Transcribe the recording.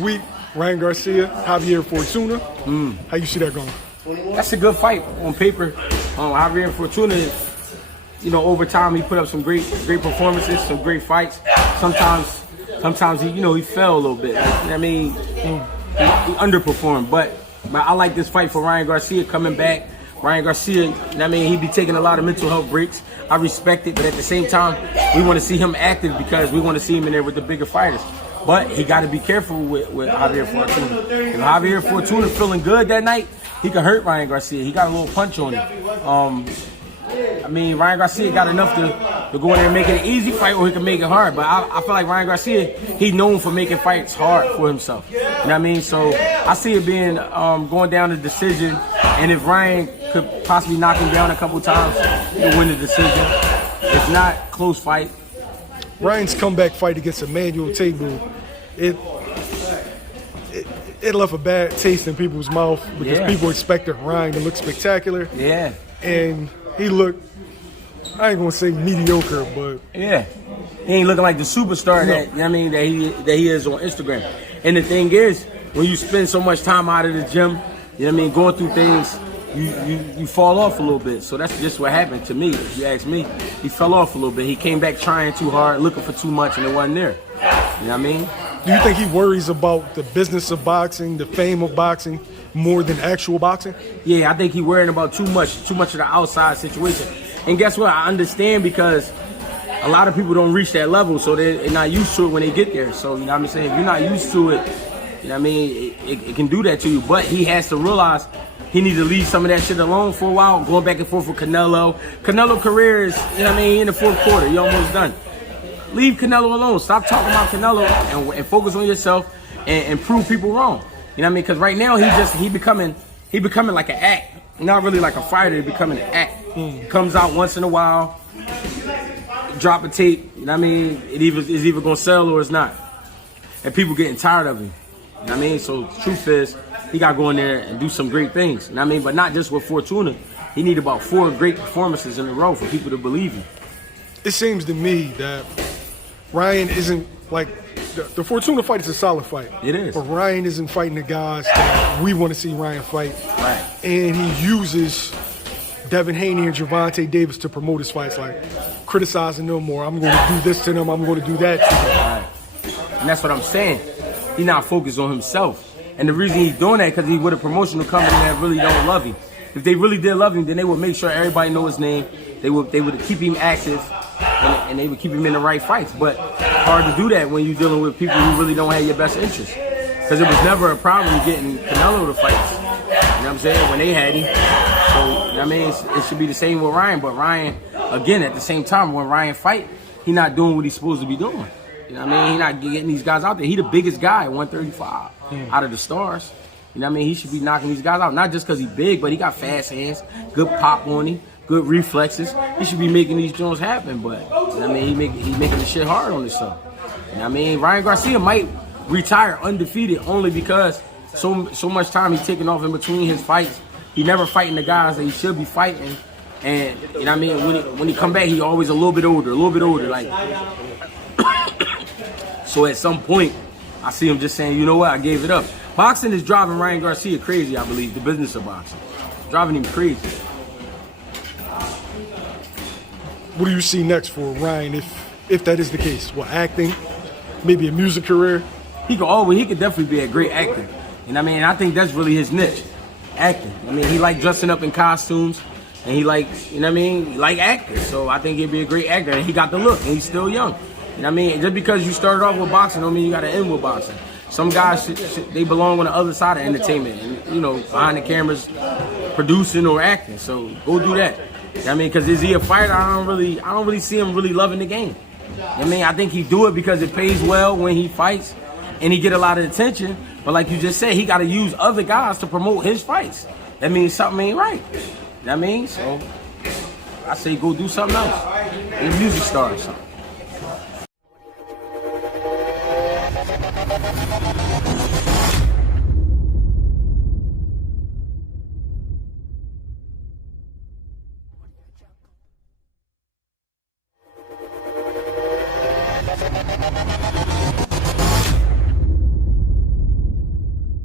Next week, Ryan Garcia, Javier Fortuna. How you see that going? That's a good fight on paper. Javier Fortuna, over time he put up some great performances, some great fights. Sometimes he fell a little bit. He underperformed. But I like this fight for Ryan Garcia coming back. Ryan Garcia, he be taking a lot of mental health breaks. I respect it, but at the same time, we want to see him active because we want to see him in there with the bigger fighters. But he got to be careful with Javier Fortuna. If Javier Fortuna feeling good that night, he can hurt Ryan Garcia. He got a little punch on him. Ryan Garcia got enough to go in there and make it an easy fight, or he can make it hard. But I feel like Ryan Garcia, he's known for making fights hard for himself. You know what I mean? So I see it being going down to decision. And if Ryan could possibly knock him down a couple times, he'll win the decision. If not, close fight. Ryan's comeback fight against Emmanuel Table, it left a bad taste in people's mouth because people expected Ryan to look spectacular. Yeah. And he looked, I ain't gonna say mediocre, but yeah, he ain't looking like the superstar that he is on Instagram. And the thing is, when you spend so much time out of the gym, going through things, you fall off a little bit. So that's just what happened to me. If you ask me, he fell off a little bit. He came back trying too hard, looking for too much, and it wasn't there. You know what I mean? Do you think he worries about the business of boxing, the fame of boxing, more than actual boxing? Yeah, I think he's worrying about too much of the outside situation. And guess what? I understand because a lot of people don't reach that level, so they're not used to it when they get there. So, you know what I'm saying? If you're not used to it, it can do that to you. But he has to realize he needs to leave some of that shit alone for a while, going back and forth with Canelo. Canelo career is, in the fourth quarter. You're almost done. Leave Canelo alone. Stop talking about Canelo and focus on yourself and prove people wrong. You know what I mean? Because right now he becoming like an act. Not really like a fighter, he's becoming an act. Comes out once in a while, drop a tape, you know what I mean? It's either gonna sell or it's not. And people getting tired of him. You know what I mean? So the truth is, he gotta go in there and do some great things. You know what I mean? But not just with Fortuna. He need about 4 great performances in a row for people to believe him. It seems to me that Ryan isn't like the Fortuna fight is a solid fight. It is. But Ryan isn't fighting the guys that we want to see Ryan fight. Right. And he uses Devin Haney and Gervonta Davis to promote his fights, like criticizing them more. I'm going to do this to them. I'm going to do that to them. Right. And that's what I'm saying. He's not focused on himself. And the reason he's doing that because he's with a promotional company that really don't love him. If they really did love him, then they would make sure everybody know his name. They would keep him active, and they would keep him in the right fights. But hard to do that when you're dealing with people who really don't have your best interest. Because it was never a problem getting Canelo to fights. You know what I'm saying? When they had him. So, it should be the same with Ryan. But Ryan, again, at the same time, when Ryan fight, he's not doing what he's supposed to be doing. You know what I mean? He's not getting these guys out there. He the biggest guy at 135 out of the stars. You know what I mean? He should be knocking these guys out. Not just because he's big, but he got fast hands, good pop on him, good reflexes. He should be making these joints happen. But, you know what I mean? He making the shit hard on himself. You know what I mean? Ryan Garcia might retire undefeated only because so much time he's taking off in between his fights. He never fighting the guys that he should be fighting. And, you know what I mean? When he come back, he always a little bit older. Like, so at some point, I see him just saying, you know what, I gave it up. Boxing is driving Ryan Garcia crazy, I believe, the business of boxing. Driving him crazy. What do you see next for Ryan if that is the case? What, acting? Maybe a music career? He could definitely be a great actor. You know what I mean? I think that's really his niche, acting. I mean, he like dressing up in costumes, and he like, you know what I mean? He like acting. So I think he'd be a great actor, and he got the look, and he's still young. You know what I mean? Just because you started off with boxing don't mean you got to end with boxing. Some guys, they belong on the other side of entertainment, and, you know, behind the cameras, producing or acting. So go do that. You know what I mean? Because is he a fighter? I don't really see him really loving the game. You know what I mean? I think he do it because it pays well when he fights, and he get a lot of attention. But like you just said, he got to use other guys to promote his fights. That means something ain't right. You know what I mean? So I say go do something else. Be a music star or something.